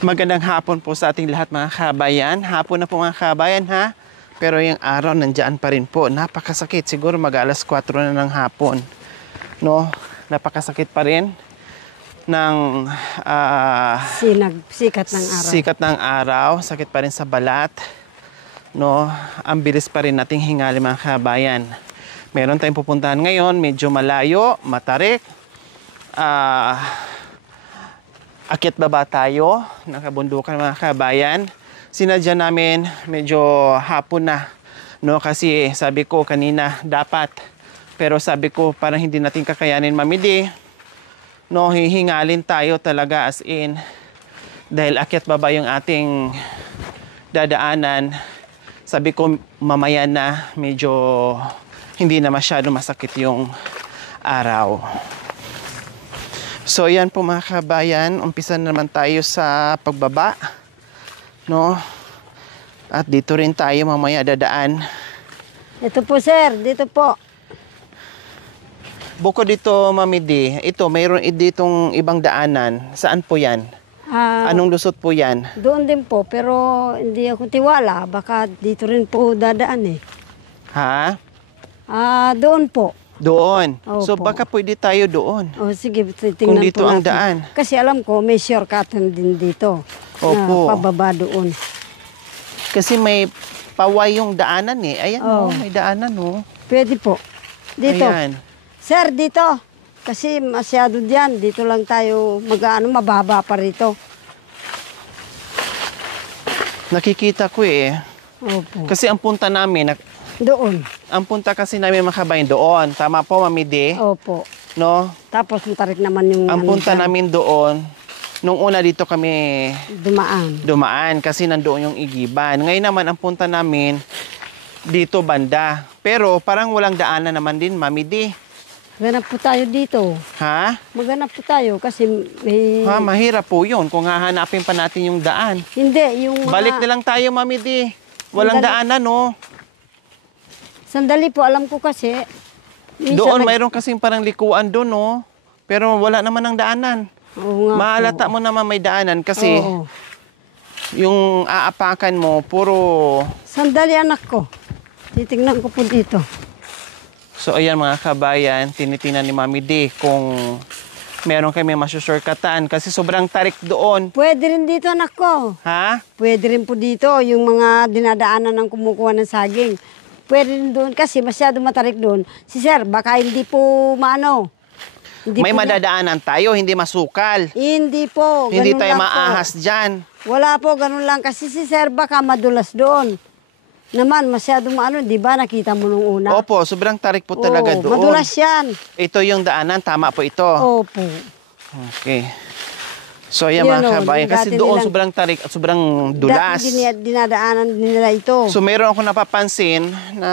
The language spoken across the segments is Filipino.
Magandang hapon po sa ating lahat mga kabayan. Hapon na po mga kabayan ha. Pero yung araw nandiyan pa rin po. Napakasakit. Siguro mag-alas 4 na ng hapon. No? Napakasakit pa rin ng sikat ng araw. Sikat ng araw. Sakit pa rin sa balat. No? Ang bilis pa rin nating hingali mga kabayan. Meron tayong pupuntahan ngayon. Medyo malayo, matarik. Akyat baba tayo, nakabundukan mga kabayan. Sinadya namin medyo hapon na, no? Kasi sabi ko kanina dapat. Pero sabi ko parang hindi natin kakayanin mamidi. No, hihingalin tayo talaga as in. Dahil akyat baba yung ating dadaanan. Sabi ko mamaya na medyo hindi na masyado masakit yung araw. So yan po mga kabayan, umpisa naman tayo sa pagbaba, no? At dito rin tayo mamaya dadaan. Ito po sir, dito po. Bukod dito Mamidi, ito mayroon ditong ibang daanan. Saan po yan? Anong lusot po yan? Doon din po, pero hindi ako tiwala. Baka dito rin po dadaan eh. Ha? Doon po. Doon. Opo. So baka pwede tayo doon. O sige, tingnan Kung dito po ang natin. daan. Kasi alam ko, may shortcut din dito. Opo. Na pababa doon. Kasi may paway yung daanan eh. Ayan Oh. may daanan oh. Pwede po. Dito. Ayan. Sir, dito. Kasi masyado diyan. Dito lang tayo mababa pa rito. Nakikita ko eh. Opo. Kasi ang punta namin, Doon. ang punta kasi namin mga kabayan doon. Tama po, Mamidi? Opo. No? Tapos matarik naman yung... Ang punta namin doon, nung una dito kami dumaan kasi nandoon yung Igiban. Ngayon naman, ang punta namin dito banda. Pero parang walang daanan naman din, Mamidi. Maghanap po tayo dito. Ha? Maghanap po tayo kasi may... Ha, mahirap po yun kung hahanapin pa natin yung daan. Hindi, yung mga... Balik na lang tayo, Mamidi. Walang daanan, no? Sandali po, alam ko kasi. Doon, mayroon kasing parang likuan doon, no? Pero wala naman ang daanan. Oo nga Mahalata po. mo naman may daanan kasi Oo. yung aapakan mo, puro... Sandali anak ko. Titingnan ko po dito. So, ayan mga kabayan, tinitingnan ni Mami D kung meron kami masusurkatan kasi sobrang tarik doon. Pwede rin dito anak ko. Ha? Pwede rin po dito yung mga dinadaanan ng kumukuha ng saging. Pwede rin doon kasi masyado matarik doon. Si sir, baka hindi po maano. Hindi May po madadaanan tayo, hindi masukal. Hindi po. Hindi ganun tayo lang maahas po. dyan. Wala po, ganun lang. Kasi si sir baka madulas doon. Naman, masyado maano, di ba? Nakita mo nung una. Opo, sobrang tarik po talaga doon. Madulas yan. Ito yung daanan, tama po ito. Opo. Okay. So, ayan Yun, mga kabayan, kasi doon nilang- sobrang tarik at sobrang dulas. Dati dinadaanan nila ito. So, meron ako napapansin na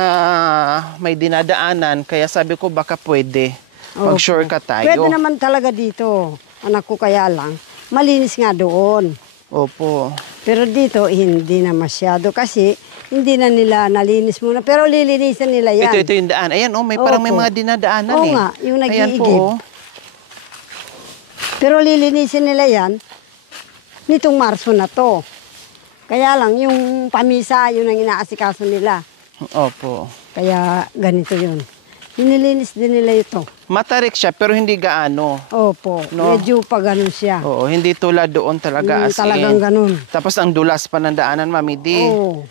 may dinadaanan, kaya sabi ko baka pwede Opo. mag-shortcut tayo. Pwede naman talaga dito. Anak ko kaya lang. Malinis nga doon. Opo. Pero dito, hindi na masyado kasi hindi na nila nalinis muna. Pero lilinisan nila yan. Ito yung daan. Ayan, may parang may Opo. mga dinadaanan Oo eh. nga, yung Ayan nag-iigib. po. Pero lilinisin nila yan nitong Marso na to. Kaya lang, yung pamisa, yun ang inaasikaso nila. Opo. Kaya ganito yun. Nililinis din nila ito. Matarik siya pero hindi gaano. Opo, No? medyo pa ganun siya. Oo, hindi tulad doon talaga as Talagang in. ganun. Tapos ang dulas pa ng daanan, Mami D. Oo.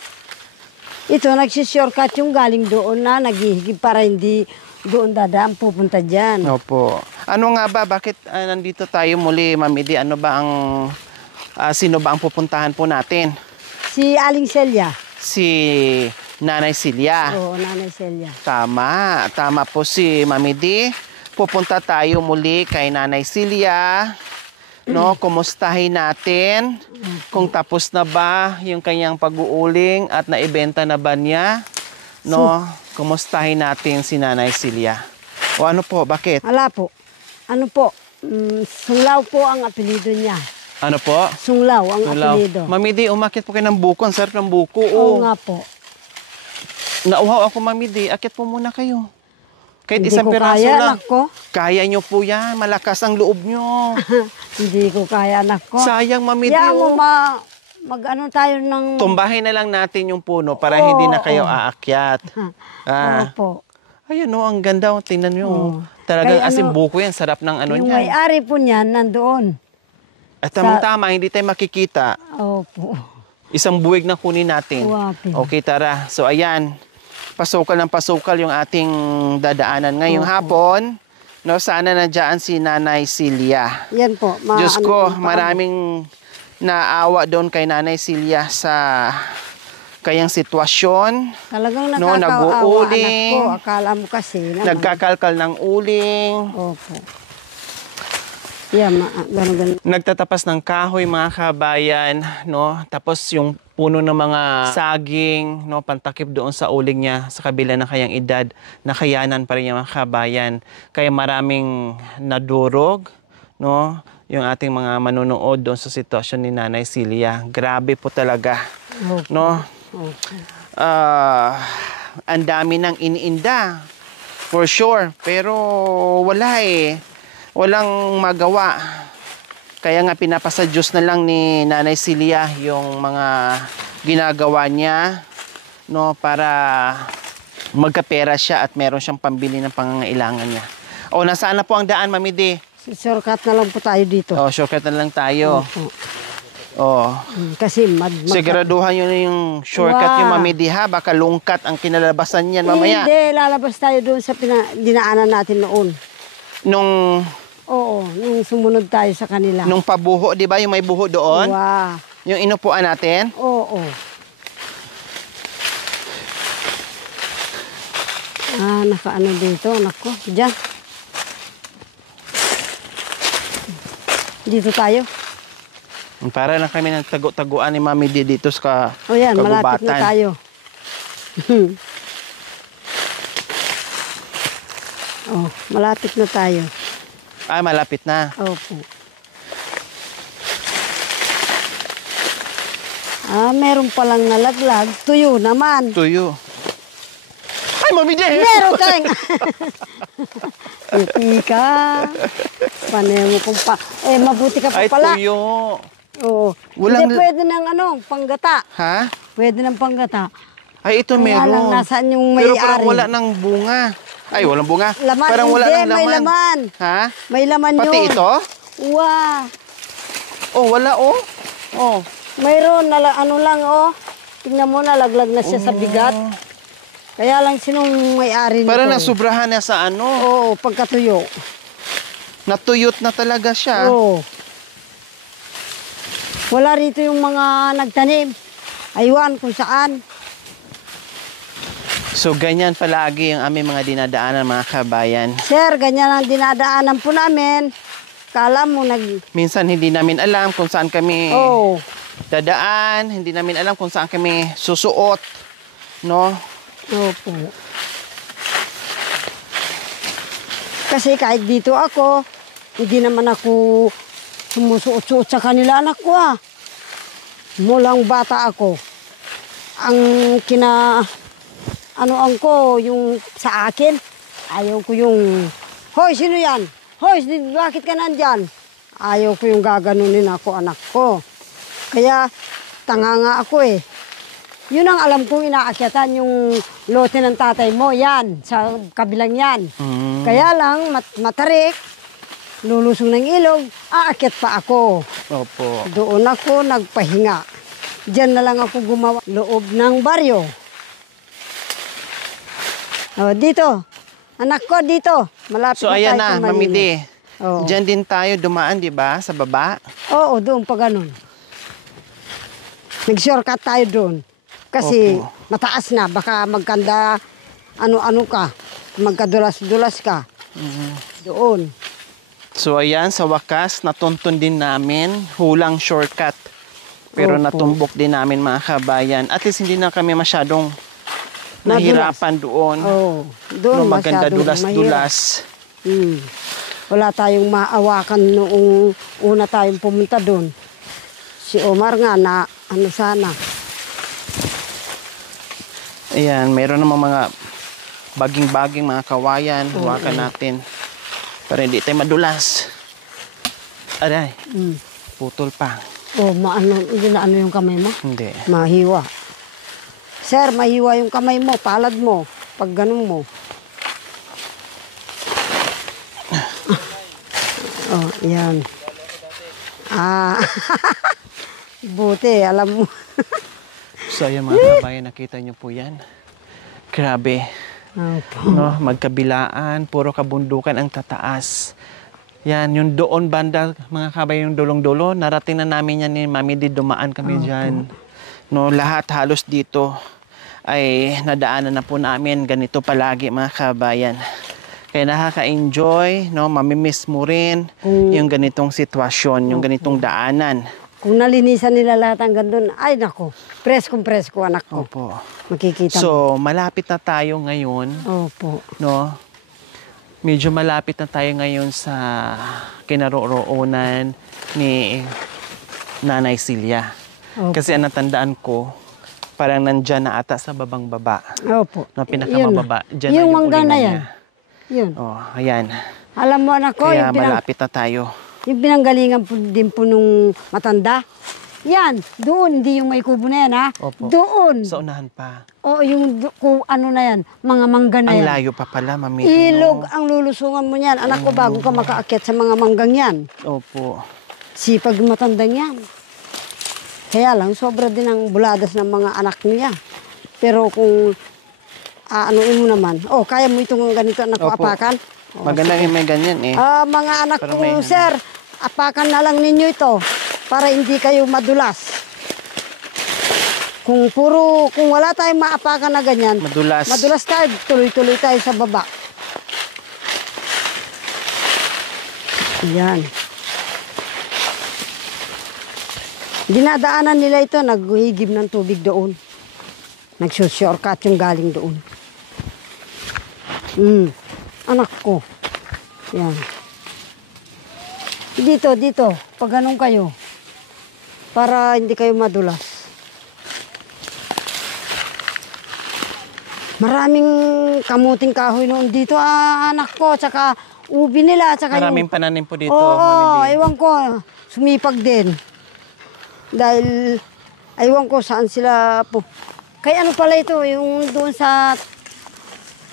Ito, nagsishortcut yung galing doon na naghihigib para hindi doon dadaan pupunta dyan. Opo. Ano nga ba? Bakit nandito tayo muli, Mami D? Ano ba ang... sino ba ang pupuntahan po natin? Si Aling Celia. Si Nanay Celia. Oo, Nanay Celia. Tama. Tama po si Mami D. Pupunta tayo muli kay Nanay Celia. No, kumustahin natin kung tapos na ba yung kanyang pag-uuling at naibenta na ba niya. No, kumustahin natin si Nanay Celia. O ano po, bakit? Wala po. Ano po? Sunglaw po ang apelido niya. Ano po? Sunglaw ang apelido. Mami D, umakit po kayo ng buko. Ang sarap ng buko. Oo nga po. Nauhaw ako, Mami D. Akit po muna kayo. Kahit Hindi isang ko piraso kaya, lang. anak ko. Kaya nyo po yan. Malakas ang loob nyo. Hindi ko kaya, anak ko. Sayang, Mami Di. Kaya mo Oh. mag-ano tayo ng... Tumbahin na lang natin yung puno para Oo, hindi na kayo oo. aakyat. Ah. Opo. Ayun o, ang ganda. Oh. Tingnan nyo. Oo. Talagang Kaya asin ano, buko yan. Sarap ng ano Yung niyan. may-ari po niyan, nandoon. At tamang-tama, hindi tayo makikita. Opo. Isang buwig na kunin natin. Wapin. Okay, tara. So, ayan. Pasukal ng pasukal yung ating dadaanan ngayong hapon. No, sana nandiyan si Nanay Celia. Yan po. Diyos ko, ano, maraming naawa doon kay Nanay Celia sa kayang sitwasyon. Talagang No, nakakaawa, nag-uuling. anak ko. Akala mo kasi naman. Nagkakalkal ng uling. Opo. Yan, gano'n. Nagtatapas ng kahoy, mga kabayan, no? Tapos yung puno ng mga saging, no, pantakip doon sa uling niya sa kabila ng kayang edad, nakayanan pa rin yung mga kabayan. Kaya maraming nadurog, no? Yung ating mga manonood doon sa sitwasyon ni Nanay Celia. Grabe po talaga, Opo. no? Opo. Ang dami ng iniinda, for sure. Pero wala eh. Walang magawa. Kaya nga pinapasa Diyos na lang ni Nanay Celia yung mga ginagawa niya, no, para magkapera siya at meron siyang pambili ng pangangailangan niya. O, nasaan na po ang daan, Mami Di? Shortcut na lang po tayo dito. O, shortcut na lang tayo. Opo. O, Kasi siguraduhan nyo na yung shortcut Wow. yung Mami Di, ha? Baka lungkat ang kinalabasan niyan mamaya. Hindi, lalabas tayo doon sa dinaanan natin noon. Nung Oo, nung sumunod tayo sa kanila. Nung pabuho, di ba? Yung may buho doon. Wow. Yung inupuan natin. Oo. Nakaano dito, anak ko. Diyan. Dito tayo. Para lang kami nagtago-taguan ni Mami Di dito sa O yan, malapit na kagubatan. tayo. Oh, malapit na tayo. Ah, malapit na. Opo. Meron palang nalaglag. Tuyo naman. Tuyo. Ay, Mami Di! Meron tayong... Hindi ka. Panay mo kung pa... mabuti ka pa Ay, pala. tuyo. Oo. Walang- Hindi pwede ng panggata. Ha? Pwede ng panggata. Ay, ito Kaya lang, meron. nasaan yung Pero may-ari? parang wala ng bunga. Ay, walang bunga. Laman, Parang wala hindi, ng laman. may laman. Ha? May laman yun. Pati ito? Wow. Oh, wala oh. Oh. Mayroon, ano lang, Tingnan mo, nalaglag na siya sa bigat. Kaya lang, sinong may-ari nito? Parang nasubrahan na sa ano. Oo, pagkatuyo. Natuyot na talaga siya. Oo. Wala rito yung mga nagtanim. Aywan kung saan. So, ganyan palagi ang aming mga dinadaanan, mga kabayan. Sir, ganyan ang dinadaanan po namin. Kala mo Minsan hindi namin alam kung saan kami Oo. dadaan. Hindi namin alam kung saan kami susuot. No? Opo. Kasi kahit dito ako, hindi naman ako sumusuot-suot sa kanila, anak ko Mulang bata ako. Ang anoan ko, yung sa akin, ayaw ko yung, hoy, sino yan? Hoy, bakit ka nandyan? Ayaw ko yung gaganunin ako, anak ko. Kaya, tanga nga ako Yun ang alam kong inaakyatan, yung lote ng tatay mo, yan, sa kabilang yan. Kaya lang, matarik, lulusong ng ilog, aakyat pa ako. Opo. Doon ako nagpahinga. Diyan na lang ako gumawa loob ng baryo. Dito. Anak ko, dito. Malapit So, ayan na, tayo sa Mami Manila. Di. Oo. Diyan din tayo dumaan, di ba? Sa baba. Oo, doon pa ganun. Nag-shortcut tayo doon. Kasi Opo. mataas na. Baka magkanda, ano-ano ka. Magkadulas-dulas ka. Doon. So, ayan, sa wakas, natuntun din namin. Hulang shortcut. Pero Opo. natumbok din namin, mga kabayan. At least hindi na kami masyadong nahirapan doon. Oo. Doon No, maganda masyadong mahirap. dulas-dulas. Wala tayong maawakan noong una tayong pumunta doon. Si Omar nga na sana. Ayan, meron namang mga baging-baging mga kawayan. Hawakan natin. Para hindi tayo madulas. Aray, putol pa. O, hindi na ano yung kamay mo? Hindi. Mahiwa. Sir, mahiwa yung kamay mo, palad mo, pag ganun mo. Oh, yan. Buti, alam mo. So, ayan mga kabayan, nakita nyo po yan. Grabe. Opo. No, magkabilaan, puro kabundukan ang tataas. Yan, yung doon banda, mga kabayan, yung dulong-dulo, narating na namin yan ni Mami Di, dumaan kami dyan. No, lahat halos dito ay nadaanan na po namin ganito palagi mga kabayan. Kaya nakaka-enjoy, no, mamimiss mo rin yung ganitong sitwasyon, yung ganitong daanan. Kung nalinisan nila lahat hanggang doon, ay nako, preskong-presko anak ko. Opo. Makikita mo. So, malapit na tayo ngayon, Opo. no? Medyo malapit na tayo ngayon sa kinaroroonan ni Nanay Silya. Opo. Kasi ang natandaan ko, parang nandyan na ata sa babang baba. Opo. No, pinakamababa. Diyan na Yung yung mangga ulingan na yan. niya. Yun. Oh, ayan. Alam mo anak ko, Kaya malapit na tayo. yung pinanggalingan po din po nung matanda. Yan, doon, hindi yung may kubo na yan ha. Opo. Doon. Sa unahan pa. O yung ano na yan, mga mangga na Ang yan. layo pa pala, Mami. Ilog ang lulusungan mo niyan. Anak ko, bago ka makaakyat sa mga manggang yan. Opo. Sipag matandang yan. Kaya lang, sobra din ang buladas ng mga anak niya. Pero kung anuin mo naman, kaya mo itong ganito anak ko, Opo. apakan? Magandang yung may ganyan eh. Mga anak Para ko, may- sir, apakan na lang ninyo ito para hindi kayo madulas. Kung wala tayong maapakan na ganyan, Madulas. madulas tayo, tuloy-tuloy tayo sa baba. Yan. Dinadaanan nila ito, naghihigib ng tubig doon. Nagsushortcut yung galing doon. Anak ko. Yan. Dito. Pag ganun kayo. Para hindi kayo madulas. Maraming kamuting kahoy noon dito, anak ko. Tsaka ubi nila. Tsaka Maraming pananim po dito, Oo, Mami Di. ewan ko. Sumipag din. Dahil, ewan ko saan sila po. Kaya ano pala ito, yung doon sa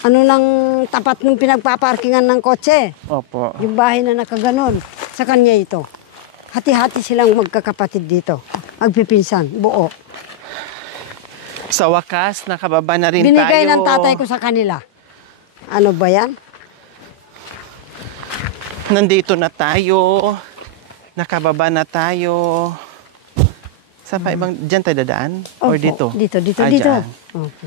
nang tapat ng pinagpaparkingan ng kotse. Opo. Yung bahay na nakaganon. Sa kanya ito. Hati-hati silang magkakapatid dito. Magpipinsan, buo. Sa wakas, nakababa na rin Binigay tayo. ng tatay ko sa kanila. Ano ba yan? Nandito na tayo. Nakababa na tayo. Saan pa ibang, dyan tayo dadaan? Or Opo, dito? Dito. Dyan. Opo.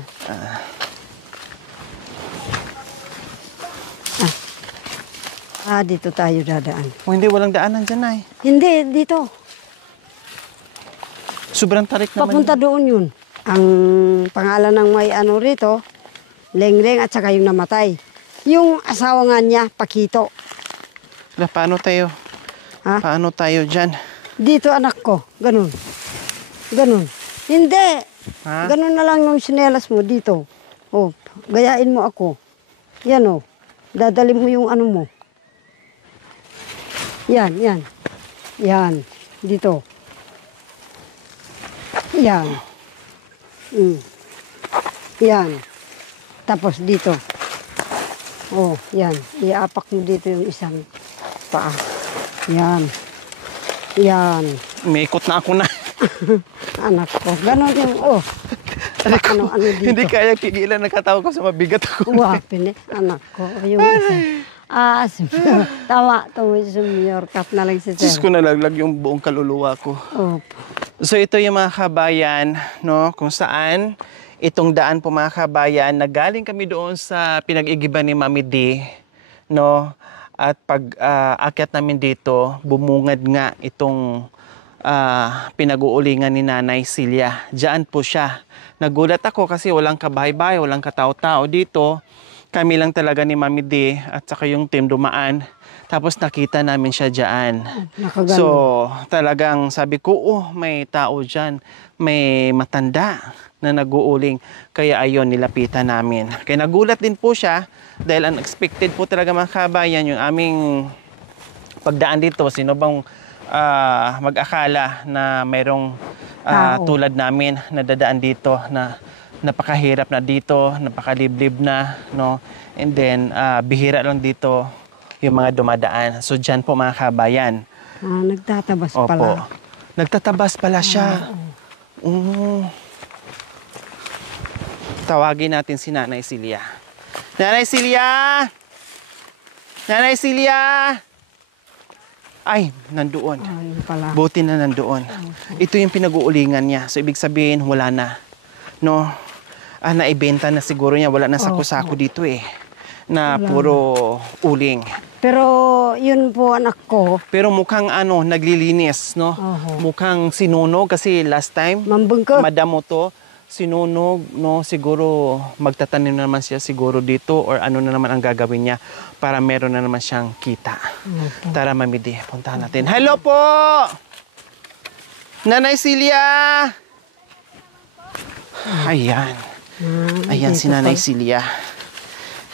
Dito tayo dadaan. O hindi, walang daanan dyan ay. Hindi, dito. Sobrang tarik naman. Papunta doon yun. Ang pangalan ng may rito, Lengreng at saka yung namatay. Yung asawa nga niya, Pakito. Wala, paano tayo? Ha? Paano tayo dyan? Dito anak ko, ganun. Ganun. Hindi. Ha? Ganun na lang yung sinelas mo dito. Gayain mo ako. Yan Dadali mo yung ano mo. Yan. Yan. Dito. Yan. Yan. Tapos dito. Yan. Iapak mo dito yung isang paa. Yan. May ikot na ako na. Anak ko. Ganon yung, ano dito. Hindi kaya pigilan, nakatawa ko sa mabigat ako. Wapin anak ko. Yung isa. Tawa. Sumiyorkat na lang si Diyos sir. ko, nalaglag yung buong kaluluwa ko. Opo. So ito yung mga kabayan, no, kung saan itong daan po mga kabayan, nagaling kami doon sa pinag-igiban ni Mami D, no, at pag akyat namin dito, bumungad nga itong pinag-uulingan ni Nanay Silya. Diyan po siya. Nagulat ako kasi walang kabahay-bahay, walang katao-tao dito. Kami lang talaga ni Mami D at saka yung team dumaan. Tapos nakita namin siya dyan. Nakaganon. So, talagang sabi ko, may tao dyan. May matanda na nag-uuling. Kaya ayun, nilapitan namin. Kaya nagulat din po siya dahil unexpected po talaga mga kabayan yung aming pagdaan dito. Sino bang mag-akala na mayroong tulad namin na dadaan dito na napakahirap na dito, napakaliblib na, no? And then, bihira lang dito yung mga dumadaan. So, dyan po mga kabayan. Nagtatabas Opo. pala. Nagtatabas pala siya. Tawagin natin si Nanay Celia. Nanay Celia! Nanay Celia! Ay, nandoon. Ayun pala. Buti na nandoon. Ito yung pinag-uulingan niya. So, ibig sabihin, wala na. No? Naibenta na siguro niya. Wala na sako-sako dito eh. Na puro uling. Pero yun po anak ko, Pero mukhang naglilinis, no? Mukhang sinunog kasi last time, mambungkot. madam mo to, sinunog, no? Siguro magtatanim na naman siya siguro dito or ano na naman ang gagawin niya para meron na naman siyang kita. Tara, Mami D, puntahan natin. Hello po! Nanay Celia! Ayan. Ayan si Nanay Celia.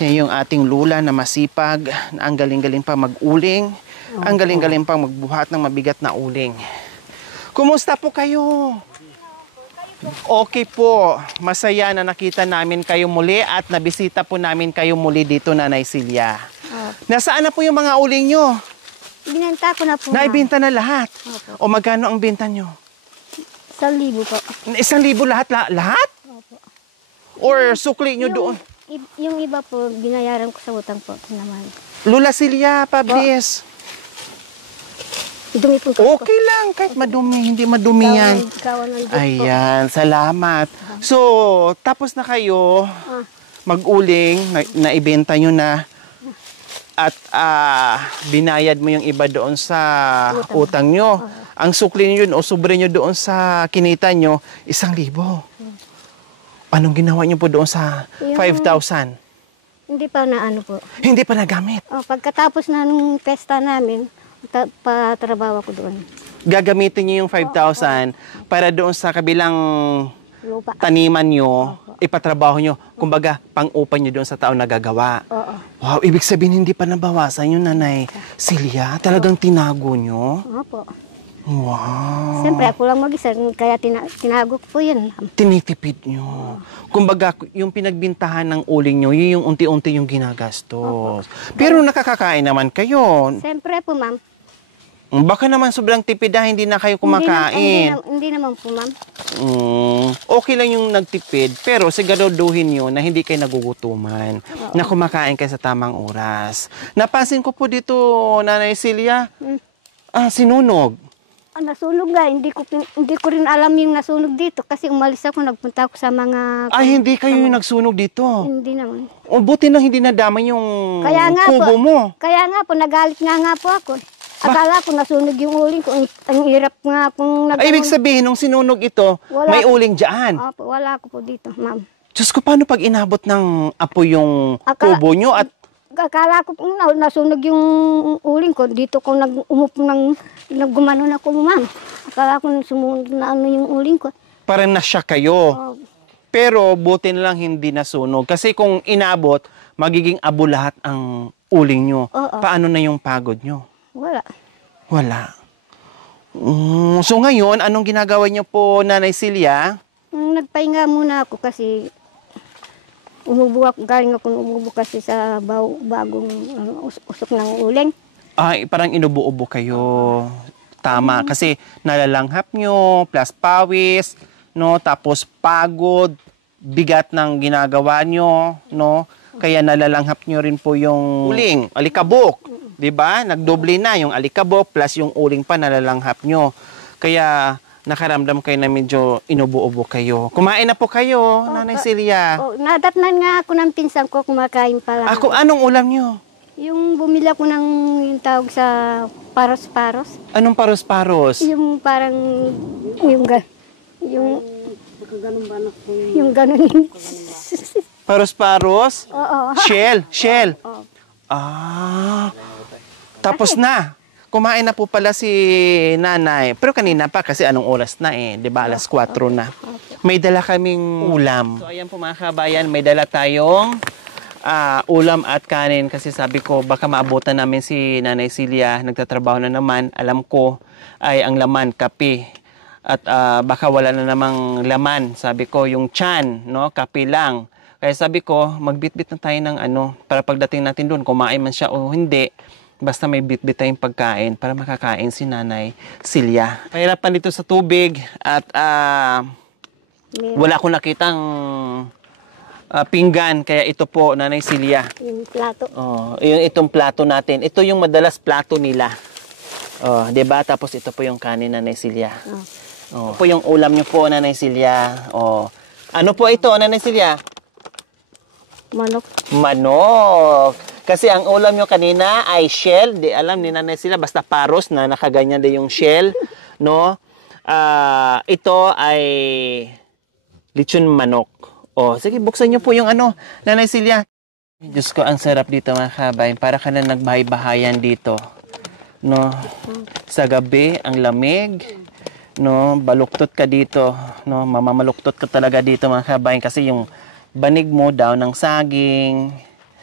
Yan yung ating lula na masipag, na ang galing-galing pa mag-uling, ang galing-galing pa magbuhat ng mabigat na uling. Kumusta po kayo? Okay po. Masaya na nakita namin kayo muli at nabisita po namin kayo muli dito, Nanay Celia. Nasaan na po yung mga uling nyo? Binenta ko na po. Naibenta na lahat? Opo. O magkano ang benta nyo? 1,000 po. 1,000 lahat? Lahat? Opo. Or sukli nyo doon? Yung iba po, binayaran ko sa utang po naman. Lula Celia, pabilis. Dumi po Okay lang, kahit madumi, hindi madumi yan. Gawan ng Diyos po. Ayan, salamat. So, tapos na kayo mag-uling, naibenta nyo na, at binayad mo yung iba doon sa utang nyo. Ang sukli nyo o sobre nyo doon sa kinita nyo, 1,000. Anong ginawa nyo po doon sa 5,000? Hindi pa na ano po. Hindi pa nagamit. Pagkatapos na nung pesta namin, patrabaho ko doon. Gagamitin nyo yung 5,000 para doon sa kabilang Lupa. taniman nyo, ipatrabaho nyo. Kumbaga, pang-upan nyo doon sa taon na gagawa. Oo. Wow, ibig sabihin hindi pa nabawasan yung Nanay Celia. Talagang tinago nyo? Opo. Wow. Siyempre, ako lang mag-isa, kaya tinago ko po yun. Tinitipid nyo. Kumbaga, yung pinagbintahan ng uling nyo, yun yung unti-unti yung ginagastos. Pero nakakakain naman kayo. Siyempre po, ma'am. Baka naman sobrang tipid dahil hindi na kayo kumakain. Hindi naman po, ma'am. Okay lang yung nagtipid, pero siguraduhin nyo na hindi kayo nagugutuman, na kumakain kayo sa tamang oras. Napansin ko po dito, Nanay Celia, sinunog. Nasunog nga, hindi ko rin alam yung nasunog dito kasi umalis ako, nagpunta ako sa mga... Hindi kayo yung nagsunog dito. Hindi naman. O buti na hindi nadama yung Kaya nga kubo po, mo. Kaya nga po, nagalit nga po ako. Akala ko nasunog yung uling ko. Ang hirap nga pong Ay, ibig sabihin, nung sinunog ito, Wala may po. uling dyan. Opo, wala ko po dito, ma'am. Diyos ko, paano pag inabot ng apoy yung kubo nyo at Akala ko po nasunog yung uling ko. Dito ko naggumanon ako, ma'am. Akala ko sumunod na ano yung uling ko. parang nasya kayo? Oh, Pero buti na lang hindi nasunog. Kasi kung inabot, magiging abo lahat ang uling nyo. Oo. Paano na yung pagod nyo? wala. Wala. So ngayon, anong ginagawa nyo po, Nanay Celia? Nagpahinga muna ako kasi galing ako umubo kasi sa bagong usok ng uling. Parang inubo-ubo kayo. Tama. Kasi nalalanghap nyo, plus pawis, no? Tapos pagod, bigat ng ginagawa nyo, no? Kaya nalalanghap nyo rin po yung uling, alikabok. 'Di ba? Nagdoble na yung alikabok plus yung uling pa nalalanghap nyo. Kaya nakaramdam kayo na medyo inubo-ubo kayo. Kumain na po kayo, Nanay Celia. Nadatnan nga ako ng pinsan ko, kumakain pala. Anong ulam nyo? Yung bumili ako ng yung tawag sa paros-paros. Anong paros-paros? Yung parang, yung Ganun ba anak ko? yung ganun. Paros-paros? Oo. Shell. Oo. Tapos na. Kumain na po pala si nanay. Pero kanina pa kasi anong oras na eh. Di ba? Alas 4 na. May dala kaming ulam. So ayan po mga kabayan, may dala tayong ulam at kanin. Kasi sabi ko baka maabutan namin si Nanay Celia. Nagtatrabaho na naman. Alam ko ay ang laman, kape. At baka wala na namang laman. Sabi ko yung tiyan, no? Kape lang. Kaya sabi ko, magbitbit na tayo ng para pagdating natin doon, kumain man siya o hindi, basta may bitbit tayong pagkain para makakain si Nanay Celia. Pahirapan dito sa tubig at wala akong nakitang pinggan, kaya ito po, Nanay Celia. Yung plato. Itong plato natin. Ito yung madalas plato nila. 'Di ba? Tapos ito po yung kanin, Nanay Celia. Ito po yung ulam niyo po, Nanay Celia. Ano po ito, Nanay Celia? Manok. Kasi ang ulam nyo kanina ay shell. Di alam ni Nanay Celia, basta paros na nakaganyan din yung shell. No? Ito ay lechon manok. Sige, buksan nyo po yung Nanay Celia. Diyos ko, ang sarap dito mga kabayan. Para ka na nagbahay-bahayan dito. No? Sa gabi, ang lamig. No? Baluktot ka dito. No? Mamamaluktot ka talaga dito mga kabayan. Kasi yung banig mo daw ng saging.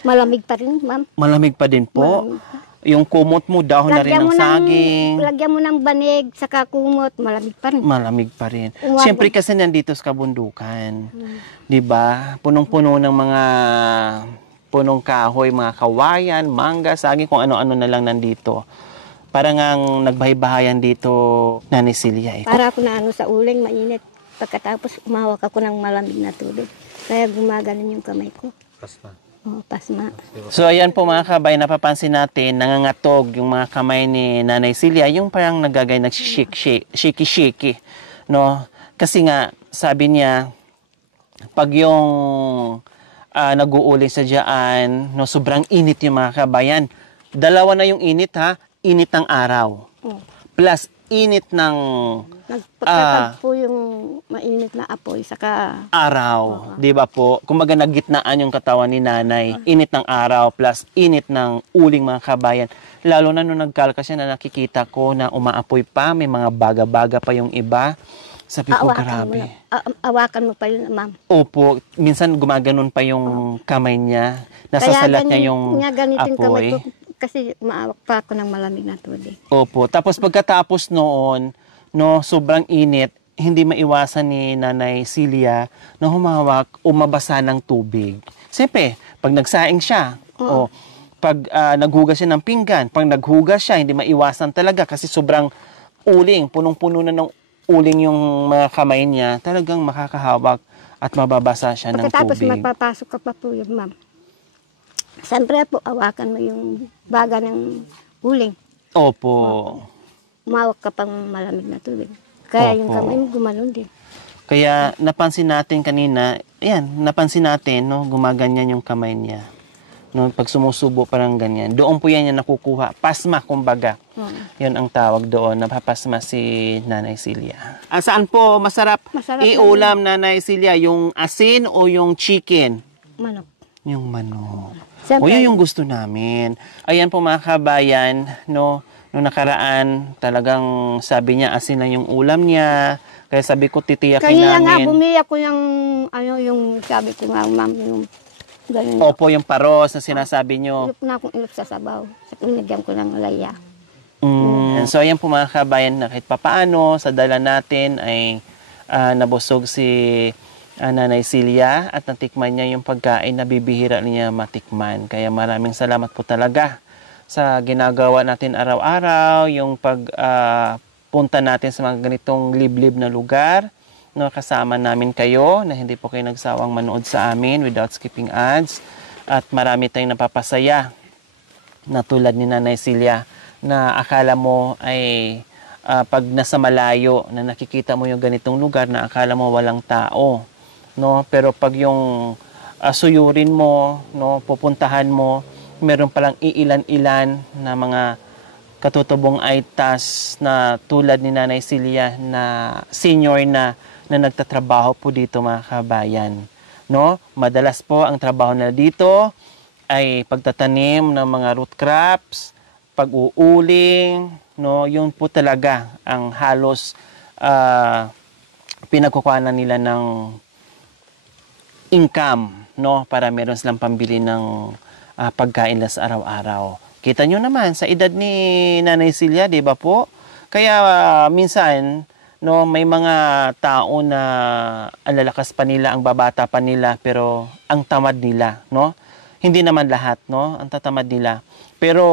Malamig pa rin, ma'am. Malamig pa din po. Yung kumot mo dahon na rin ng saging. Lagyan mo ng banig, saka kumot, malamig pa rin. Malamig pa rin. Siyempre kasi nandito sa kabundukan. 'Di ba? Punong-puno ng mga punong kahoy, mga kawayan, mangga, saging, kung ano-ano na lang nandito. Para ngang nagbahay-bahayan dito, Nanay Celia. Para ako na sa uling, mainit. Pagkatapos umawak ako ng malamig na tubig. Kaya gumaganon yung kamay ko. Pasma. Pasma. So ayan po mga kabay, napapansin natin, nangangatog yung mga kamay ni Nanay Celia, yung parang nagagay, shaky-shaky, no? Kasi nga, sabi niya, pag yung nag-uuling sa dyan, no, sobrang init yung mga kabayan. Dalawa na yung init ha, init ng araw. Plus, init ng Nagpagkatagpo yung mainit na apoy, saka araw, di ba po? Kumbaga naggitnaan yung katawan ni Nanay. Init ng araw plus init ng uling mga kabayan. Lalo na nung nagkalka siya na nakikita ko na umaapoy pa, may mga baga-baga pa yung iba. Sabi ko, grabe. Awakan mo pa yun, ma'am. Opo, minsan gumaganon pa yung kamay niya. Nasasalat niya yung ganitin kamay apoy. ko, kasi maawak pa ako ng malamig na tubig. Opo, tapos pagkatapos noon, no, sobrang init, hindi maiwasan ni Nanay Celia na humawak o mabasa ng tubig. Siyempre, pag nagsaing siya, pag naghugas siya ng pinggan, pag naghugas siya, hindi maiwasan talaga kasi sobrang uling, punong-puno na ng uling yung mga kamay niya, talagang makakahawak at mababasa siya ng tubig. Pagkatapos magpapasok ka pa po yun, ma'am. Siyempre po, awakan mo yung baga ng uling. Opo. Umawak ka pang malamig na tubig. Kaya yung kamay mo gumanon din. Kaya napansin natin kanina, napansin natin, no, gumaganyan yung kamay niya. No, pag sumusubo parang ganyan. Doon po yan yung nakukuha. Pasma, kumbaga. Yun ang tawag doon. Napapasma si Nanay Celia. Saan po masarap, iulam, Nanay Celia? Yung asin o yung chicken? Manok. Yung manok. Siyempre, Yun yung gusto namin. Ayan po mga kabayan, no, noong nakaraan, talagang sabi niya asin lang yung ulam niya. Kaya sabi ko, titiyakin kanina nga, namin. bumiyak ko yung sabi ko nga, ma'am, yung ganun. Opo, yung paros na sinasabi nyo. Ilop na akong ilop sa sabaw. Pinagyan ko ng laya. So, ayan po mga kabayan, na kahit papaano, sa dala natin ay nabusog si Nanay Celia at natikman niya yung pagkain na bibihira niya matikman. Kaya maraming salamat po talaga sa ginagawa natin araw-araw, yung pagpunta natin sa mga ganitong liblib na lugar. No, kasama namin kayo na hindi po kayo nagsawang manood sa amin without skipping ads. At marami tayong napapasaya na tulad ni Nanay Celia na akala mo ay pag nasa malayo na nakikita mo yung ganitong lugar na akala mo walang tao. No, pero pag yung suyurin mo, no, pupuntahan mo, meron palang iilan-ilan na mga katutubong aitas na tulad ni Nanay Celia na senior na nagtatrabaho po dito mga kabayan. no? Madalas po ang trabaho nila dito ay pagtatanim ng mga root crops, pag-uuling, no? Yun po talaga ang halos pinagkukuhanan nila ng income, no? Para meron silang pambili ng pagkain nila sa araw-araw. Kita nyo naman sa edad ni Nanay Celia, di ba po? Kaya minsan, no, may mga tao na ang lalakas pa nila, ang babata pa nila, pero ang tamad nila, no? Hindi naman lahat, no? Ang tatamad nila. Pero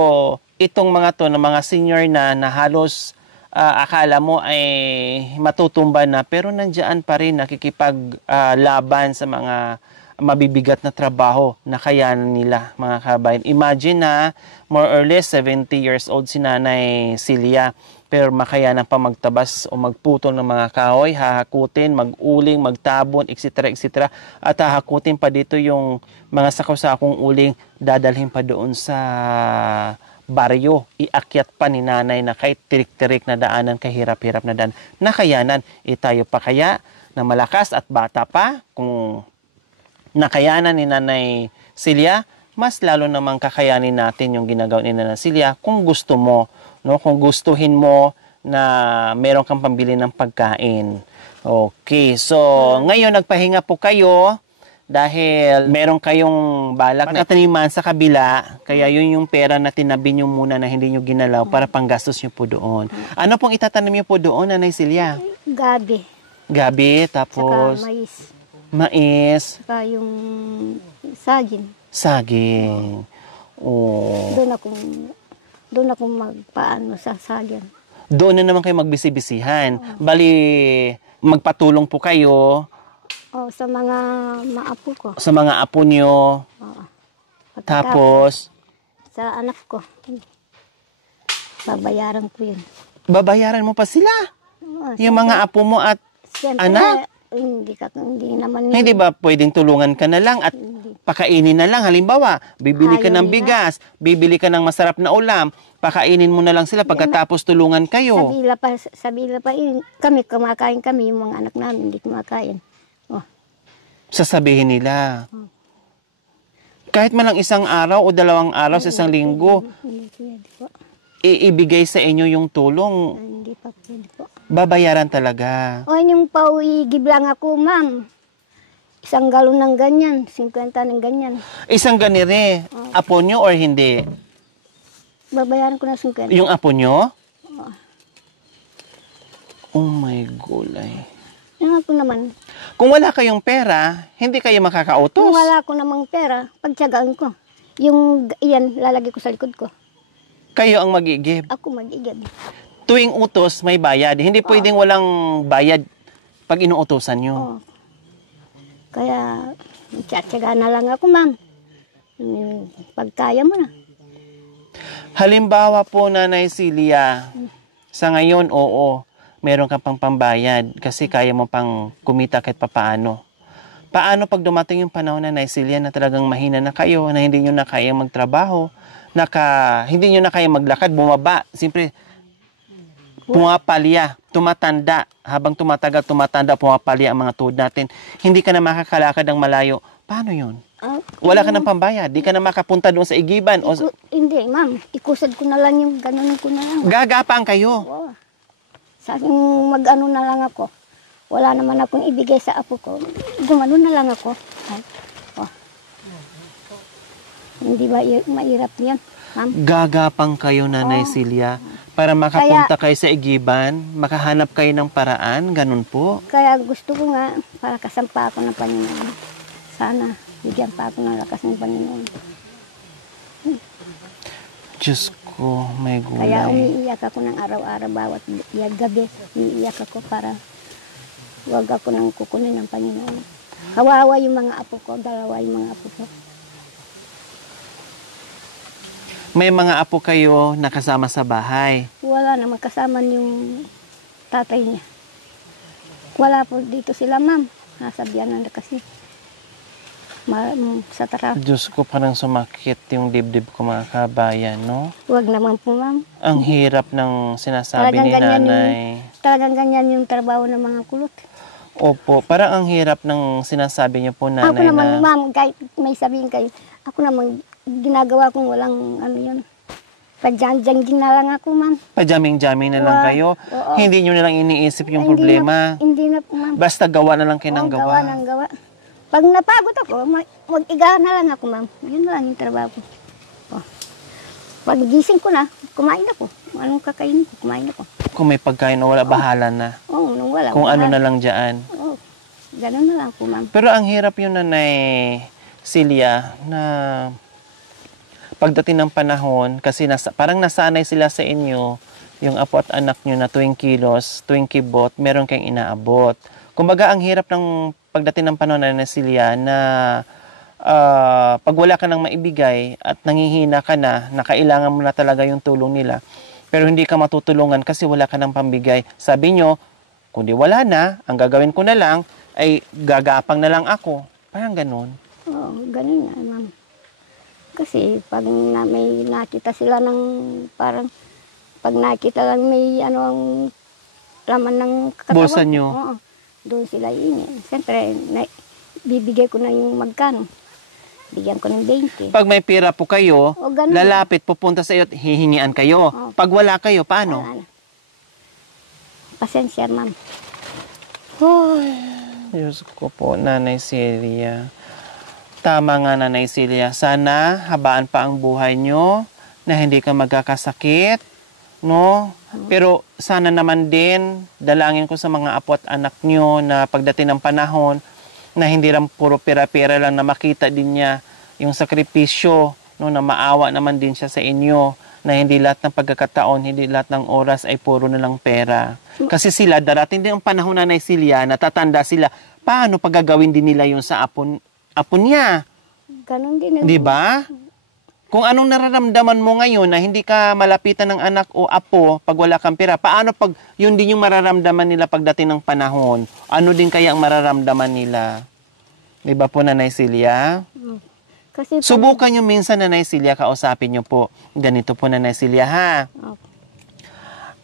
itong mga to, na mga senior na halos akala mo ay matutumba na, pero nandiyan pa rin nakikipaglaban sa mga mabibigat na trabaho na kayanan nila, mga kabayan. Imagine na more or less 70 years old si Nanay Celia, pero makayanan pa magtabas o magputol ng mga kahoy, hahakutin, mag-uling, magtabon, etc. etc. At hahakutin pa dito yung mga sakaw-sakong uling, dadalhin pa doon sa baryo. Iakyat pa ni Nanay na kahit tirik-tirik na daanan, kahirap-hirap na daan. Nakayanan, tayo pa kaya na malakas at bata pa, kung nakayanan ni Nanay Celia, mas lalo namang kakayanin natin yung ginagawa ni Nanay Celia kung gusto mo, no? Kung gustuhin mo na meron kang pambili ng pagkain. Okay, so ngayon nagpahinga po kayo dahil meron kayong balak na taniman sa kabila, kaya yun yung pera na tinabi nyo muna na hindi nyo ginalaw para panggastos nyo po doon. Ano pong itatanim nyo po doon, Nanay Celia? Gabi. Gabi, tapos Saka mais. mais, Saka yung saging. saging. Oh. Doon ako magpaano sa saging. Doon na naman kayo magbisi-bisihan. Bali, magpatulong po kayo O, sa mga maapo ko. sa mga apo nyo. Oo. Tapos, Sa anak ko. Babayaran ko yun. babayaran mo pa sila. Oo, Yung mga apo mo at siyempre, anak? Hindi naman hindi ba pwedeng tulungan ka na lang at pakainin na lang? Halimbawa, bibili ka Ayaw ng nila. bigas, bibili ka ng masarap na ulam, pakainin mo na lang sila pagkatapos tulungan kayo. Sabila pa, kami kumakain kami, yung mga anak namin hindi kumakain. Oh, Sasabihin nila. Kahit man lang isang araw o 2 araw sa isang linggo, hindi pwede po. iibigay sa inyo yung tulong, Hindi pa pwede po. babayaran talaga. O, yung pauigib lang ako, ma'am. 1 galon ng ganyan, 50 ng ganyan. Isang ganire, apo nyo or hindi? Babayaran ko na 50. Yung apo nyo? Oh my gulay. Yung ako naman, Kung wala kayong pera, hindi kayo kung makakautos. wala ko namang pera, pagtsagaan ko. Yung iyan, lalagay ko sa likod ko. Kayo ang mag-igib. Ako mag-igib. Tuwing utos, may bayad. Hindi pwedeng walang bayad pag inuutosan nyo. Oh. Kaya, tiyatsaga na lang ako, ma'am. Pagkaya mo na. Halimbawa po, Nanay Celia, sa ngayon, oo, meron ka pang pambayad kasi kaya mo pang kumita kahit papaano. Paano pag dumating yung panahon, Nanay Celia, na talagang mahina na kayo, na hindi nyo na kaya magtrabaho, hindi nyo na kaya maglakad, bumaba, siyempre, pumapalya, tumatanda. Habang tumatagal, tumatanda, pumapalya ang mga tuhod natin. Hindi ka na makakalakad ng malayo. Paano yun? Wala ka ng pambayad. Di ka na makapunta doon sa igiban. Hindi, ma'am. Ikusad ko na lang yung ganun ko na lang. Gagapang kayo. Oo. Sa akin mag-ano na lang ako. Wala naman akong ibigay sa apo ko. Gumano na lang ako. Ay, oh. Hindi ba mahirap yan, ma'am? Gagapang kayo, Nanay Celia, para makapunta kayo sa igiban, makahanap kayo ng paraan, ganun po. Kaya gusto ko nga, para kasampa ako ng Panginoon. Sana, bigyan pa ako ng lakas ng Panginoon. Diyos ko, may Kaya gulay. umiiyak ako ng araw-araw, bawat gabi, umiiyak ako para wag ako nang kukunin ng Panginoon. Kawawa yung mga apo ko, 2 yung mga apo ko. May mga apo kayo nakasama sa bahay. Wala naman kasama yung tatay niya. Wala po dito sila, ma'am. Nasa biyanan na kasi. Sa traffic. Diyos ko, parang sumakit yung dibdib ko, mga kabayan, no? Wag naman po, ma'am. Ang hirap ng sinasabi ni Talagang ganyan Nanay. Talagang ganyan yung trabaho ng mga kulot. Opo, parang ang hirap ng sinasabi niyo po, Ako nanay, naman, na ma'am, kahit may sabihin kayo, ako naman, ginagawa kong walang ano yun. Padyan-dyan na lang ako, ma'am. pajaming-jaming na lang kayo. Oo. Hindi niyo na lang iniisip yung Ay, problema. Hindi na po, ma'am. Basta gawa na lang kayo ng Oo, gawa. gawa ng gawa. Pag napagod ako, mag-iga na lang ako, ma'am. Yun na lang yung trabaho ko. Oh. Pag gising ko na, kumain ako. Anong kakainin ko, kumain ako. Kung may pagkain o wala, bahala na. Oo, nung wala. Kung ano na lang dyan. Oo, ganun na lang po, ma'am. Pero ang hirap yun, Nanay Celia, na pagdating ng panahon, kasi parang nasanay sila sa inyo, yung apo at anak nyo na tuwing kilos, tuwing kibot, meron kayong inaabot. Kumbaga, ang hirap ng pagdating ng panahon, Nanay Celia, na pag wala ka nang maibigay at nangihina ka na kailangan mo na talaga yung tulong nila, pero hindi ka matutulungan kasi wala ka nang pambigay. Sabi nyo, kundi wala na, ang gagawin ko na lang ay gagapang na lang ako. Parang ganun. Oo, ganun nga, ma'am. Kasi pag may nakita sila ng parang, pag nakita lang may ano ang laman ng katawan. Bulsa nyo. Oo, doon sila iingin. Siyempre, bibigay ko na yung magkano. Bigyan ko ng 20. Pag may pera po kayo, O, ganun. lalapit, pupunta sa iyo at hihingian kayo. Oo. Pag wala kayo, paano? Ano? Pasensya, ma'am. Diyos ko po, Nanay Celia. Tama nga, Nanay Celia. Sana habaan pa ang buhay nyo na hindi ka magkakasakit, no? Pero sana naman din, dalangin ko sa mga apo at anak nyo na pagdating ng panahon, na hindi lang puro pera-pera lang, na makita din niya yung sakripisyo, no, na maawa naman din siya sa inyo, na hindi lahat ng pagkakataon, hindi lahat ng oras ay puro na lang pera. Kasi sila, darating din ang panahon, Nanay Celia, natatanda sila, paano pagagawin din nila yung sa apo niya? Ganun din. Di ba? Kung anong nararamdaman mo ngayon na hindi ka malapitan ng anak o apo pag wala kang pera, paano pag yun din yung mararamdaman nila pagdating ng panahon? Ano din kaya ang mararamdaman nila? Di ba po, Nanay Celia? Kasi Subukan nyo minsan, Nanay Celia, kausapin nyo po. Ganito po, Nanay Celia, ha?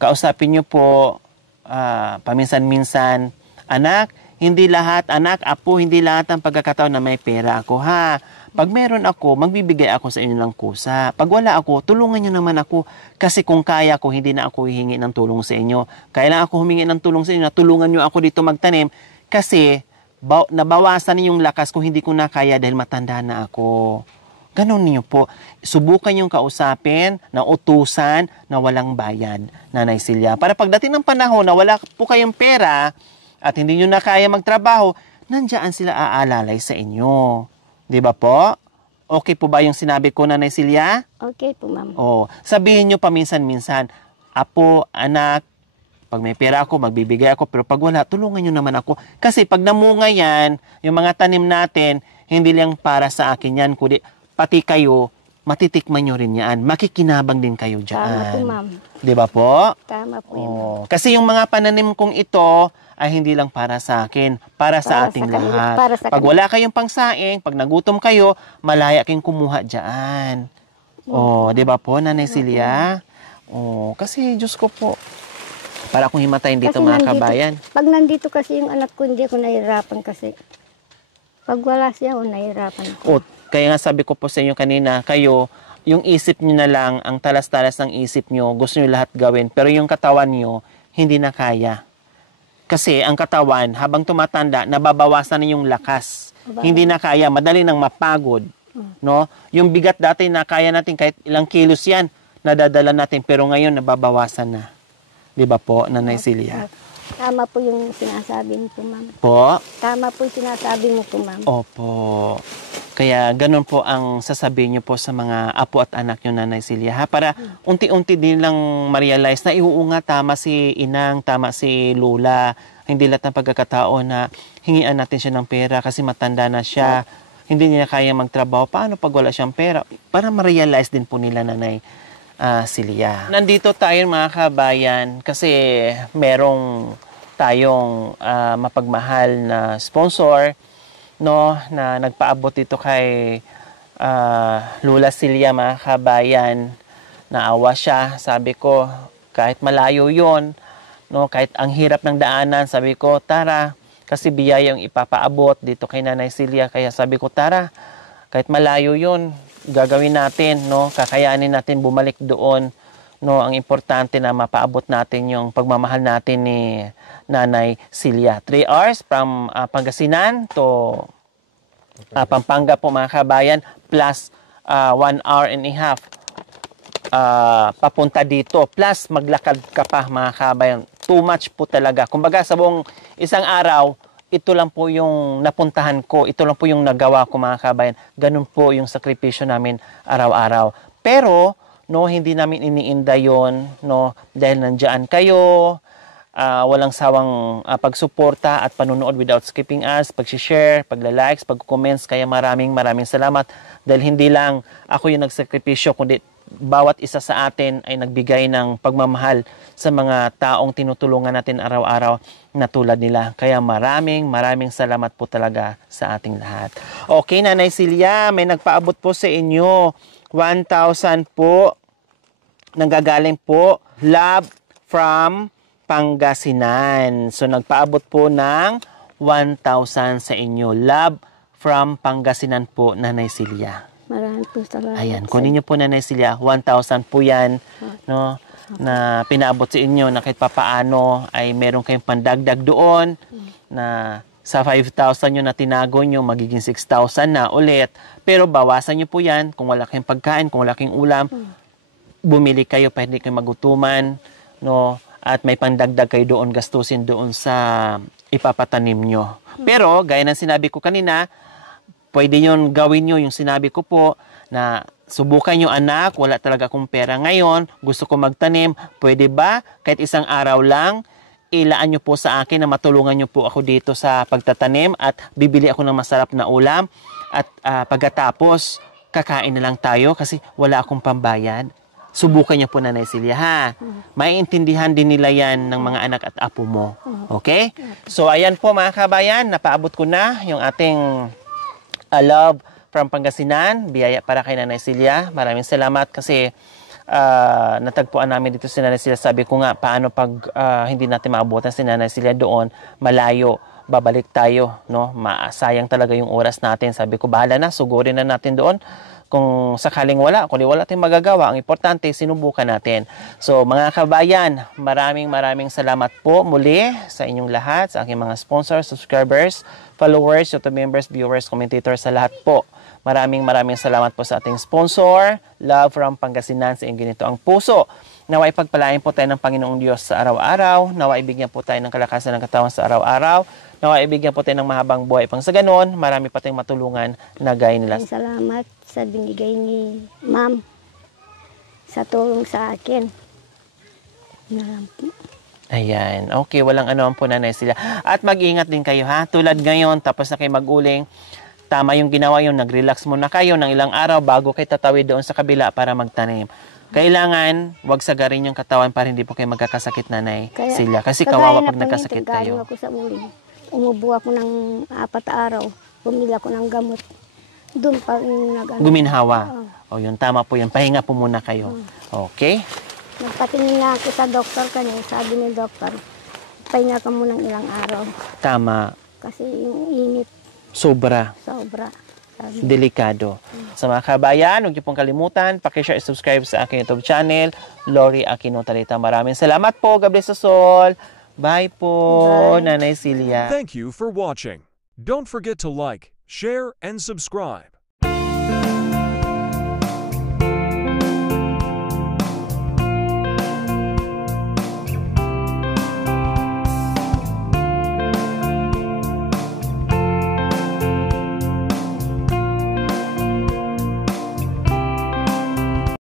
Kausapin nyo po, paminsan-minsan, anak, hindi lahat, anak, apo, hindi lahat ng pagkakataon na may pera ako, ha? Pag meron ako, magbibigay ako sa inyo ng kusa. Pag wala ako, tulungan nyo naman ako. Kasi kung kaya ko, hindi na ako hihingi ng tulong sa inyo. Kailangan ako humingi ng tulong sa inyo na tulungan nyo ako dito magtanim. Kasi nabawasan yung lakas kung hindi ko na kaya dahil matanda na ako. Ganon niyo po. Subukan yung kausapin, na utusan, na walang bayad, Nanay Celia. Para pagdating ng panahon na wala po kayong pera at hindi nyo na kaya magtrabaho, nandiyan sila aalalay sa inyo. Di ba po? Okay po ba yung sinabi ko, Nanay Celia? okay po, ma'am. Oo. Sabihin nyo paminsan-minsan, apo, anak, pag may pera ako, magbibigay ako, pero pag wala, tulungan nyo naman ako. Kasi pag namunga yan, yung mga tanim natin, hindi lang para sa akin yan, kundi pati kayo, matitikman nyo rin yan. Makikinabang din kayo dyan. Tama po, ma'am. Di ba po? Tama po yun. Oo. Kasi yung mga pananim kong ito ay hindi lang para sa akin, para sa Para ating sa kanila, lahat. para sa Pag kanila. wala kayong pangsaing, pag nagutom kayo, malaya kayong kumuha dyan. Oh, di ba po, Nanay Celia? Oh, kasi Diyos ko po, para akong himatayin dito, Kasi mga nandito- kabayan. Pag nandito kasi yung anak ko, hindi ako nahihirapan kasi. Pag wala siya, nahihirapan ako. O, kaya nga sabi ko po sa inyo kanina, kayo, yung isip nyo na lang, ang talas-talas ng isip nyo, gusto nyo lahat gawin, pero yung katawan nyo, hindi na kaya. Kasi ang katawan, habang tumatanda, nababawasan na yung lakas. Hindi na kaya, madali nang mapagod. No? Yung bigat dati na kaya natin, kahit ilang kilos yan, nadadala natin, pero ngayon nababawasan na. Di ba po, Nanay Celia? Tama po yung sinasabi mo po, ma'am. Po? Tama po yung sinasabi mo po, ma'am. Opo. Kaya ganun po ang sasabihin niyo po sa mga apo at anak niyo, Nanay Celia, ha? Para unti-unti din lang ma-realize na nga, tama si Inang, tama si Lola. Hindi lahat ng pagkakataon na hingian natin siya ng pera kasi matanda na siya. Hindi niya kaya magtrabaho. Paano pag wala siyang pera? Para ma-realize din po nila, Nanay Celia. Nandito tayo, mga kabayan, kasi merong tayong mapagmahal na sponsor, no, na nagpaabot dito kay Lola Celia, mga kabayan. Naawa siya. Sabi ko, kahit malayo yon, no, kahit ang hirap ng daanan, sabi ko, tara, kasi biyaya yung ipapaabot dito kay Nanay Celia. Kaya sabi ko, tara, kahit malayo yun, gagawin natin, no? Kakayanin natin bumalik doon, no? Ang importante na mapaabot natin yung pagmamahal natin ni Nanay Celia. 3 hours from Pangasinan to Pampanga po mga kabayan, plus 1 hour and a half papunta dito, plus maglakad ka pa mga kabayan. Too much po talaga. Kumbaga sa buong isang araw, ito lang po yung napuntahan ko, ito lang po yung nagawa ko mga kabayan. Ganun po yung sakripisyo namin araw-araw. Pero no, hindi namin iniinda yon, no, dahil nandiyan kayo, walang sawang pagsuporta at panunood without skipping us, pag-share, pagla-likes, pag-comments. Kaya maraming salamat dahil hindi lang ako yung nagsakripisyo, kundi bawat isa sa atin ay nagbigay ng pagmamahal sa mga taong tinutulungan natin araw-araw na tulad nila. Kaya maraming salamat po talaga sa ating lahat. Okay, Nanay Celia, may nagpaabot po sa inyo 1,000 po, nanggagaling po, love from Pangasinan. So nagpaabot po ng 1,000 sa inyo. Love from Pangasinan po, Nanay Celia. Maraming po salamat. Ayan, kunin niyo po, Nanay Celia, 1,000 po yan, no, na pinaabot sa inyo na kahit papaano ay meron kayong pandagdag doon na sa 5,000 nyo na tinago nyo, magiging 6,000 na ulit. Pero bawasan nyo po yan kung wala kayong pagkain, kung wala kayong ulam, bumili kayo para hindi kayo magutuman, no, at may pandagdag kayo doon, gastusin doon sa ipapatanim nyo. Pero, gaya ng sinabi ko kanina, pwede nyo gawin nyo yung sinabi ko po na subukan nyo, anak, wala talaga akong pera ngayon, gusto ko magtanim, pwede ba kahit isang araw lang, ilaan nyo po sa akin na matulungan nyo po ako dito sa pagtatanim at bibili ako ng masarap na ulam at pagkatapos kakain na lang tayo kasi wala akong pambayad. Subukan nyo po, Nanay Celia, ha? Maiintindihan din nila yan ng mga anak at apo mo. Okay? So, ayan po mga kabayan, napaabot ko na yung ating love from Pangasinan, biyaya para kay Nanay Celia. Maraming salamat kasi natagpuan namin dito si Nanay Celia. Sabi ko nga, paano pag hindi natin maabutan si Nanay Celia doon, malayo, babalik tayo, no? Masayang talaga yung oras natin. Sabi ko, bahala na, sugurin na natin doon. Kung sakaling wala, kung wala tayong magagawa, ang importante, sinubukan natin. So, mga kabayan, maraming salamat po muli sa inyong lahat, sa aking mga sponsors, subscribers, followers, YouTube members, viewers, commentators, sa lahat po. Maraming salamat po sa ating sponsor, Love from Pangasinan, sa inyong ginito ang puso. Naway pagpalain po tayo ng Panginoong Diyos sa araw-araw. Naway ibigyan po tayo ng kalakasan ng katawan sa araw-araw. Naway ibigyan po tayo ng mahabang buhay pang sa ganon. Marami pa tayong matulungan na gaya nila. Salamat sa binigay ni Ma'am sa tulong sa akin. Ayan. Okay, walang ano po, Nanay Celia. At mag-ingat din kayo, ha? Tulad ngayon, tapos na kayo mag-uling, tama yung ginawa yun, nag-relax muna kayo ng ilang araw bago kayo tatawid doon sa kabila para magtanim. Kailangan, wag sagarin yung katawan para hindi po kayo magkakasakit, Nanay Celia. Kasi kawawa pag nagkasakit kayo. Ako sa uling. Umubo ako ng 4 araw. Bumili ako ng gamot. Doon pa guminhawa. O yun, tama po yan. Pahinga po muna kayo. Okay? Nagpatingin na ako sa doktor kanina. Sabi ni doktor, pahinga ka muna ng ilang araw. Tama. Kasi yung init. Sobra. Delikado. Sa mga kabayan, huwag niyo pong kalimutan, pakishare at subscribe sa aking YouTube channel, Lori Aquino Talita. Maraming salamat po. God bless us all. Bye po, Nanay Celia. Thank you for watching. Don't forget to like, share, and subscribe.